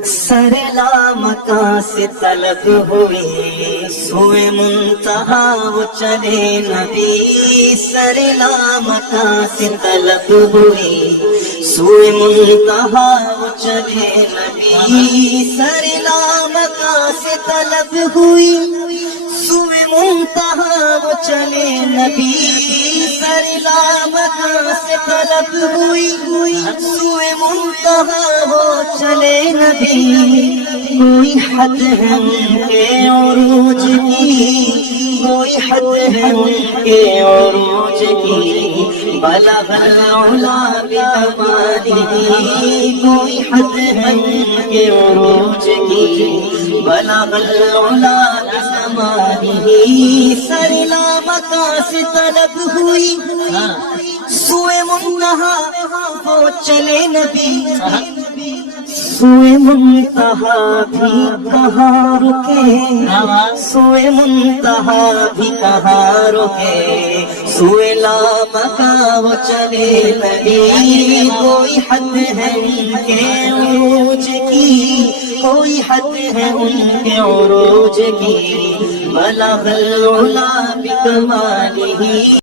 سر لامکاں سے طلب ہوئی سوئے منتہا وہ چلے نبی، سر لامکاں سے طلب ہوئی سوئے منتہا وہ چلے نبی، سر لامکاں سے طلب ہوئی سوئے منتہا وہ چلے نبی، سر لامکاں سے طلب ہوئی سوئے منتہا وہ چلے نبی، کوئی حد ہے ان کے عروج کی، کوئی حد ہے ان کے عروج کی، بلغ العلا بکمالہ، کوئی حد ہے ان کے عروج کی، بلغ العلا بکمالہ، سر لامکاں سے طلب ہوئی سوئے منتہا وہ چلے نبی، سوئے منتہا بھی کہاں رکے، سوئے منتہا بھی کہاں رکے، سوئے لامکاں وہ چلے نبی، کوئی حد ہے ان کے عروج کی، کوئی حد ہے ان کے عروج کی، بلغ العلا بکمالہ۔